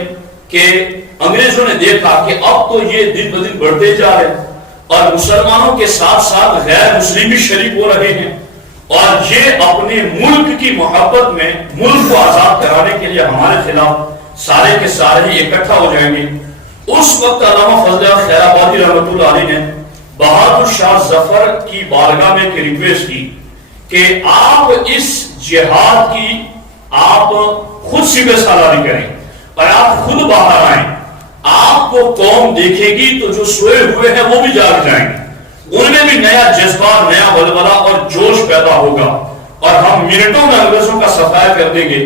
کہ انگریزوں نے دیکھا کہ اب تو یہ دن بدن بڑھتے جا رہے اور مسلمانوں کے ساتھ ساتھ غیر مسلم بھی شریک ہو رہے ہیں اور یہ اپنے ملک کی محبت میں ملک کو آزاد کرانے کے لیے ہمارے خلاف سارے کے سارے ہی اکٹھا ہو جائیں گے. اس وقت علامہ فضل خیر آبادی رحمۃ اللہ علیہ نے بہادر شاہ ظفر کی بارگاہ میں ایک ریکویسٹ کی کہ آپ اس جہاد کی آپ خود سپہ سالاری کریں اور آپ خود باہر آئیں. آپ کو قوم دیکھے گی تو جو سوئے ہوئے ہیں وہ بھی جاگ جائیں گے, ان میں بھی نیا جذبہ, نیا ولولہ اور جوش پیدا ہوگا اور ہم منٹوں میں انگریزوں کا صفایا کر دیں گے.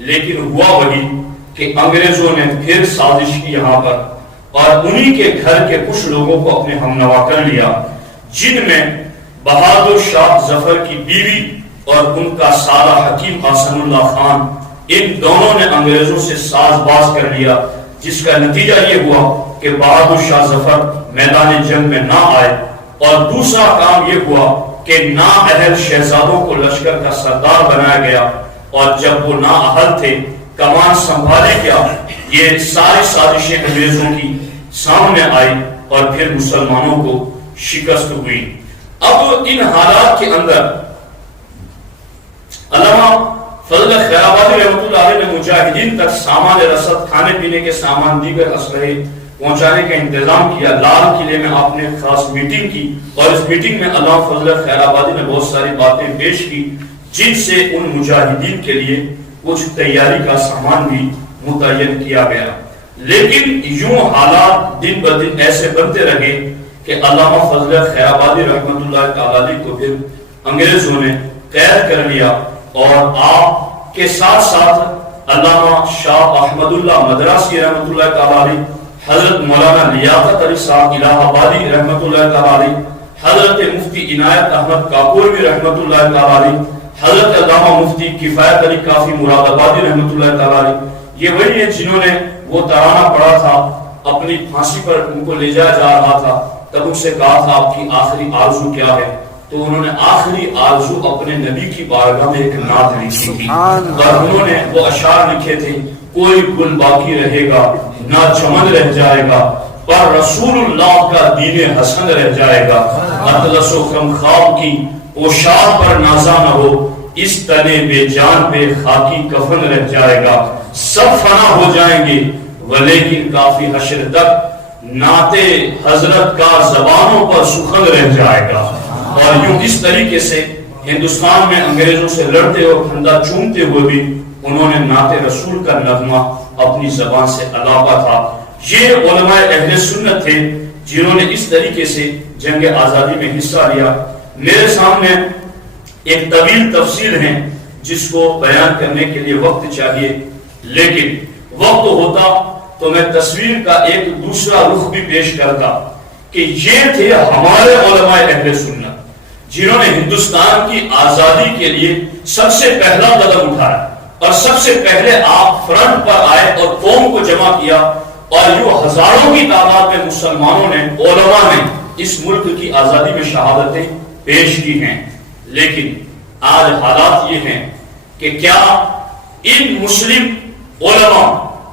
لیکن ہوا وہی کہ انگریزوں نے پھر سازش کی یہاں پر اور انہی کے گھر کے کچھ لوگوں کو اپنے ہمنوا کر لیا, جن میں بہادر شاہ ظفر کی بیوی اور ان کا سالہ حکیم قاسم اللہ خان, ان دونوں نے انگریزوں سے ساز باز کر لیا, جس کا نتیجہ یہ ہوا کہ بہادر شاہ ظفر میدان جنگ میں نہ آئے. اور دوسرا کام یہ ہوا کہ نااہل شہزادوں کو لشکر کا سردار بنایا گیا اور جب وہ نااہل تھے کمان سنبھالے گیا. یہ ساری سازشیں انگریزوں کی سامنے آئی اور پھر مسلمانوں کو شکست ہوئی. اب ان حالات کے اندر علامہ فضل خیر آبادی رحمۃ اللہ علیہ نے مجاہدین تک سامان رسد, کھانے پینے کے سامان, دیگر اسلحے پہنچانے کا انتظام کیا. لال قلعے میں آپ نے خاص میٹنگ کی اور اس میٹنگ میں علامہ فضل خیر آبادی نے بہت ساری باتیں پیش کی جن سے ان مجاہدین کے لیے کچھ تیاری کا سامان بھی متعین کیا گیا. لیکن یوں حالات دن بدن ایسے بنتے رہے کہ علامہ فضل خیر آبادی رحمۃ اللہ تعالی کو پھر انگریزوں نے قید کر لیا اور آپ کے ساتھ ساتھ علامہ شاہ احمد اللہ مدراسی رحمۃ اللہ تعالی علیہ، حضرت مولانا لیاقت علی صاحب الہ آبادی رحمۃ اللہ تعالی علیہ، حضرت مفتی عنایت احمد کاکوروی رحمۃ اللہ تعالی علیہ، حضرت علامہ مفتی کفایت علی کافی مراد آبادی رحمۃ اللہ تعالی علیہ، یہ وہی ہیں جنہوں نے وہ ترانہ پڑھا تھا اپنی پھانسی پر ان کو لے جایا جا رہا تھا، تب ان سے کہا تھا آپ کی آخری آرزو کیا ہے؟ تو انہوں نے آخری آرزو اپنے نبی کی بارگاہ میں ایک نعت لکھی تھی اور انہوں نے وہ اشعار لکھے تھے، کوئی گل باقی رہے گا نہ چمن رہ جائے گا، پر رسول اللہ کا دین حسن رہ جائے گا، اطلس و خمخاب کی پوشاک پر نازا نہ ہو، اس تنے بے جان پہ خاکی کفن رہ جائے گا، سب فنا ہو جائیں گے ولیکن کافی حشر تک نعت حضرت کا زبانوں پر سخن رہ جائے گا۔ اور یوں اس طریقے سے ہندوستان میں انگریزوں سے لڑتے اور پھندا چومتے ہوئے بھی انہوں نے نعت رسول کا نغمہ اپنی زبان سے الاپا تھا۔ یہ علماء اہل سنت تھے جنہوں نے اس طریقے سے جنگ آزادی میں حصہ لیا۔ میرے سامنے ایک طویل تفصیل ہے جس کو بیان کرنے کے لیے وقت چاہیے، لیکن وقت ہوتا تو میں تصویر کا ایک دوسرا رخ بھی پیش کرتا کہ یہ تھے ہمارے علماء اہل سنت جنہوں نے ہندوستان کی آزادی کے لیے سب سے پہلا قدم اٹھایا اور سب سے پہلے آپ فرنٹ پر آئے اور قوم کو جمع کیا، اور یوں ہزاروں کی تعداد میں مسلمانوں نے، علماء نے اس ملک کی آزادی میں شہادتیں پیش کی ہیں۔ لیکن آج حالات یہ ہیں کہ کیا ان مسلم علماء،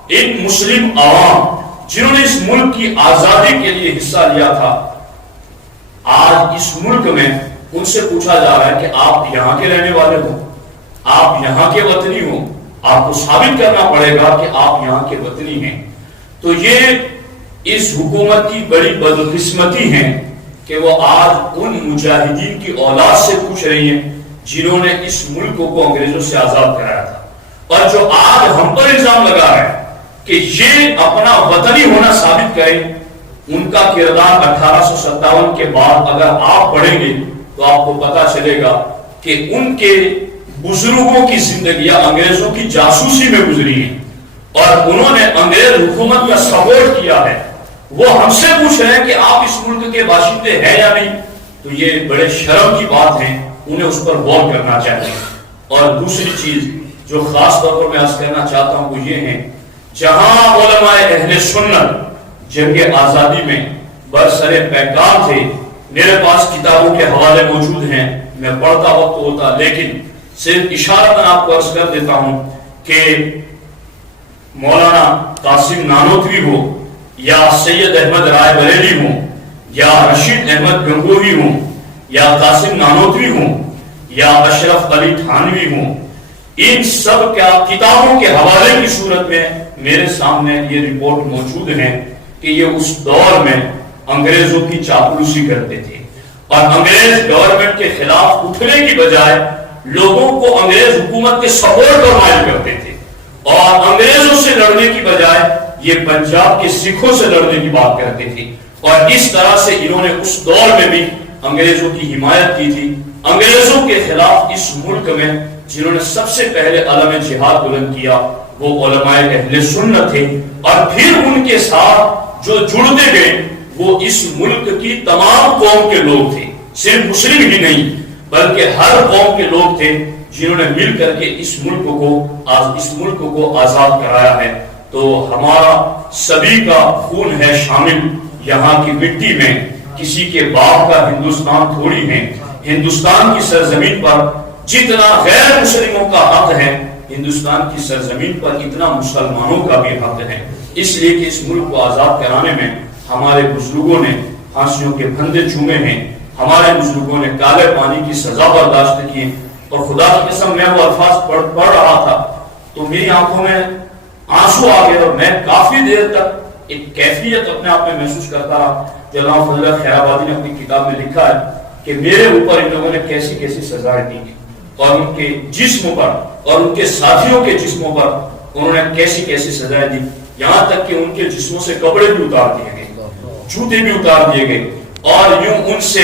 ان مسلم عوام جنہوں نے اس ملک کی آزادی کے لیے حصہ لیا تھا، آج اس ملک میں ان سے پوچھا جا رہا ہے کہ آپ یہاں کے رہنے والے ہو، آپ یہاں کے وطنی ہو، آپ کو ثابت کرنا پڑے گا کہ آپ یہاں کے وطنی ہیں۔ تو یہ اس حکومت کی بڑی بدقسمتی ہے کہ وہ آج ان مجاہدین کی اولاد سے پوچھ رہی ہیں جنہوں نے اس ملک کو انگریزوں سے آزاد کرایا تھا، اور جو آج ہم پر الزام لگا ہے کہ یہ اپنا وطنی ہونا ثابت کریں۔ ان کا کردار 1857 کے بعد اگر آپ پڑھیں گے تو آپ کو پتا چلے گا کہ ان کے بزرگوں کی زندگیاں انگریزوں کی جاسوسی میں گزری ہیں اور انہوں نے انگریز حکومت کا سپورٹ کیا ہے۔ وہ ہم سے پوچھ رہے ہیں کہ آپ اس ملک کے باشندے ہیں یا نہیں، تو یہ بڑے شرم کی بات ہے، انہیں اس پر غور کرنا چاہیے۔ اور دوسری چیز جو خاص طور پر میں عرض کرنا چاہتا ہوں وہ یہ ہے، جہاں علماء اہل سنت جنگ آزادی میں برسر پیکار تھے، میرے پاس کتابوں کے حوالے موجود ہیں، میں پڑھتا وقت ہوتا، لیکن صرف اشارتاً آپ کو عرض کر دیتا ہوں کہ مولانا قاسم نانوتوی ہو یا سید احمد رائے بریلی ہوں یا رشید احمد گنگوہی ہوں یا قاسم نانوتوی ہوں یا اشرف علی تھانوی ہوں، ان سب کا کتابوں کے حوالے کی صورت میں میرے سامنے یہ رپورٹ موجود ہے کہ یہ اس دور میں انگریزوں کی چاپلوسی کرتے تھے اور انگریز گورنمنٹ کے خلاف اٹھنے کی بجائے لوگوں کو انگریز حکومت کے سپورٹ پر مائل کرتے تھے، اور انگریزوں سے لڑنے کی بجائے یہ پنجاب کے سکھوں سے لڑنے کی بات کرتے تھے، اور اس طرح سے انہوں نے اس دور میں بھی انگریزوں کی حمایت کی تھی۔ انگریزوں کے خلاف اس ملک میں جنہوں نے سب سے پہلے علم جہاد بلند کیا وہ علماء اہل سنت تھے، اور پھر ان کے ساتھ جو جڑتے گئے وہ اس ملک کی تمام قوم کے لوگ تھے، صرف مسلم ہی نہیں بلکہ ہر قوم کے لوگ تھے جنہوں نے مل کر کے اس ملک کو آزاد کرایا ہے۔ تو ہمارا سبھی کا خون ہے شامل یہاں کی مٹی میں، کسی کے باپ کا ہندوستان تھوڑی ہے۔ ہندوستان کی سرزمین پر جتنا غیر مسلموں کا حق ہے، ہندوستان کی سرزمین پر اتنا مسلمانوں کا بھی حق ہے، اس لیے کہ اس ملک کو آزاد کرانے میں ہمارے بزرگوں نے پھانسیوں کے پھندے چومے ہیں، ہمارے بزرگوں نے کالے پانی کی سزا برداشت کی، اور خدا کی قسم میں وہ الفاظ پڑھ رہا تھا تو میری آنکھوں میں آنسو آ گئے، اور میں کافی دیر تک ایک کیفیت اپنے آپ میں محسوس کرتا رہا۔ جو علامہ فضل اللہ خیر آبادی نے اپنی کتاب میں لکھا ہے کہ میرے اوپر ان لوگوں نے کیسی کیسی سزائیں دی ہیں، اور ان کے جسم پر اور ان کے ساتھیوں کے جسموں پر انہوں نے کیسی کیسی سزائیں دی، یہاں تک کہ ان کے جسموں سے کپڑے بھی اتار دیے گئے، جوتے بھی اتار دیے گئے، اور یوں ان سے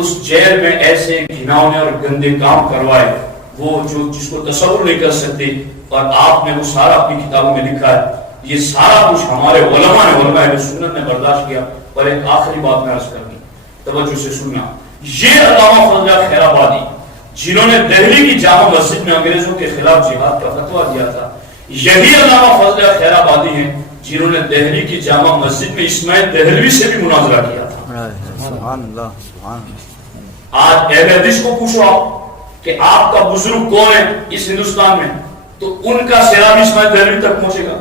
اس جیل میں ایسے گھناؤنے اور گندے کام کروائے وہ جو جس کو تصور نہیں کر سکتے، اور آپ نے وہ سارا اپنی کتابوں میں لکھا ہے. یہ سارا کچھ ہمارے علماء اہل سنت نے برداشت کیا. اور ایک آخری بات میں عرض کرنی، توجہ سے سننا. یہ علامہ فضل اللہ خیر آبادی جنہوں نے دہلی کی جامع مسجد میں انگریزوں کے خلاف جہاد کا فتویٰ دیا تھا، یہی علامہ فضل اللہ خیر آبادی ہیں جنہوں نے دہلی کی جامع مسجد میں اسماعیل دہلوی سے بھی مناظرہ کیا تھا. سبحان اللہ سبحان اللہ. آج اہل حدیث کو پوچھو آپ کہ آپ کا بزرگ کون ہے اس ہندوستان میں، تو ان کا سیراب اسماعیل دہلوی تک پہنچے گا.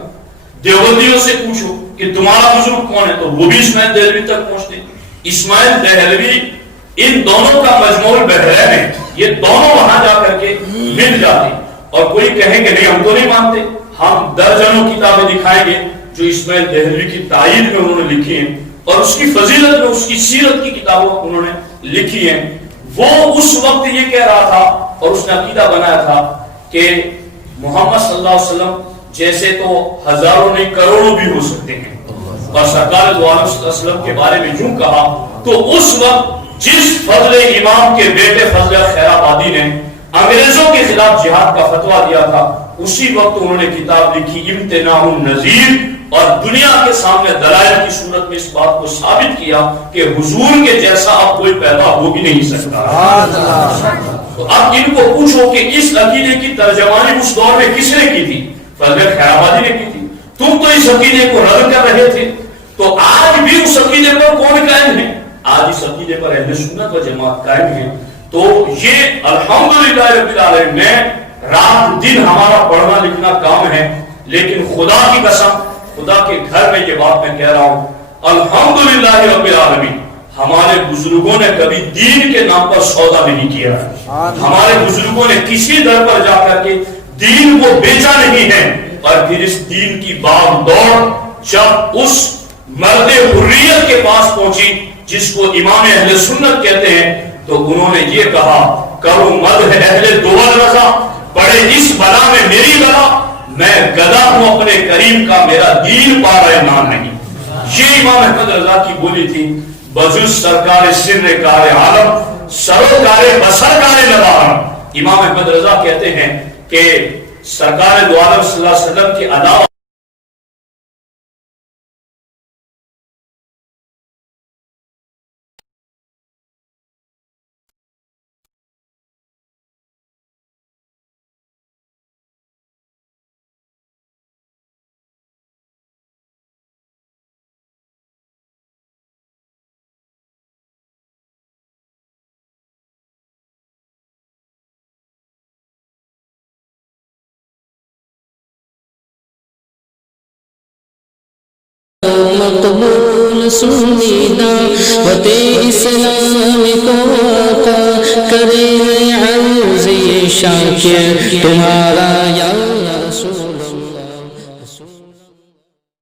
دیوبندیوں سے پوچھو کہ تمہارا بزرگ کون ہے، تو وہ بھی اسماعیل دہلوی تک پہنچتے. اسماعیل دہلوی ان دونوں کا مجموع البحرین ہے، یہ دونوں وہاں جا کر کے مل جاتے. اور کوئی کہیں کہ نہیں ہم تو نہیں مانتے، ہم درجنوں کتابیں دکھائیں گے جو اسماعیل دہلوی کی تائید میں انہوں نے لکھی ہیں اور اس کی فضیلت میں اس کی سیرت کی کتابوں انہوں نے لکھی ہیں. وہ اس وقت یہ کہہ رہا تھا اور اس نے عقیدہ بنایا تھا کہ محمد صلی اللہ علیہ وسلم جیسے تو ہزاروں نہیں کروڑوں بھی ہو سکتے ہیں. اور سرکار دو عالم صلی اللہ علیہ وسلم کے بارے میں یوں کہا تو اس وقت جس فضل امام کے بیٹے فضل خیر آبادی نے انگریزوں کے خلاف جہاد کا فتویٰ دیا تھا، اسی وقت انہوں نے کتاب لکھی امتناع النذیر، اور دنیا کے سامنے دلائل کی صورت میں اس بات کو ثابت کیا کہ حضور کے جیسا اب کوئی پیدا ہو بھی نہیں سکتا. تو اب ان کو پوچھو کہ اس عقیدے کی ترجمانی اس دور میں کس نے کی تھی؟ فضل خیر آبادی نے کی تھی. تم تو اس عقیدے کو رد کر رہے تھے، تو آج بھی اس عقیدے پر کون قائم ہے؟ آج اس عقیدے پر اہل سنت و جماعت قائم ہے. تو یہ الحمدللہ رب العالمین میں رات دن ہمارا پڑھنا لکھنا کام ہے، لیکن خدا کی قسم خدا کے گھر میں یہ بات میں کہہ رہا ہوں، الحمدللہ رب العالمین ہمارے بزرگوں نے کبھی دین کے نام پر سودا نہیں کیا. ہمارے بزرگوں نے کسی در پر جا کر کے دین کو بیچا نہیں ہے. اور پھر اس دین کی باغ دوڑ جب اس مرد حریت کے پاس پہنچی جس کو امام اہل سنت کہتے ہیں، تو انہوں نے یہ کہا کرو مدح اہل دول رضا، پڑے اس بلا میں میری بلا، میں گدا ہوں اپنے کریم کا، میرا دین پارا نام نہیں. یہ امام احمد رضا کی بولی تھی. بجز سرکار سر کار عالم سروکار بسرکار نظام. امام احمد رضا کہتے ہیں کہ سرکار دو عالم صلی اللہ علیہ وسلم کی ادا مقبول سنیدہ وط اسلام کو آقا کرے عرض یہ شاکر تمہارا یا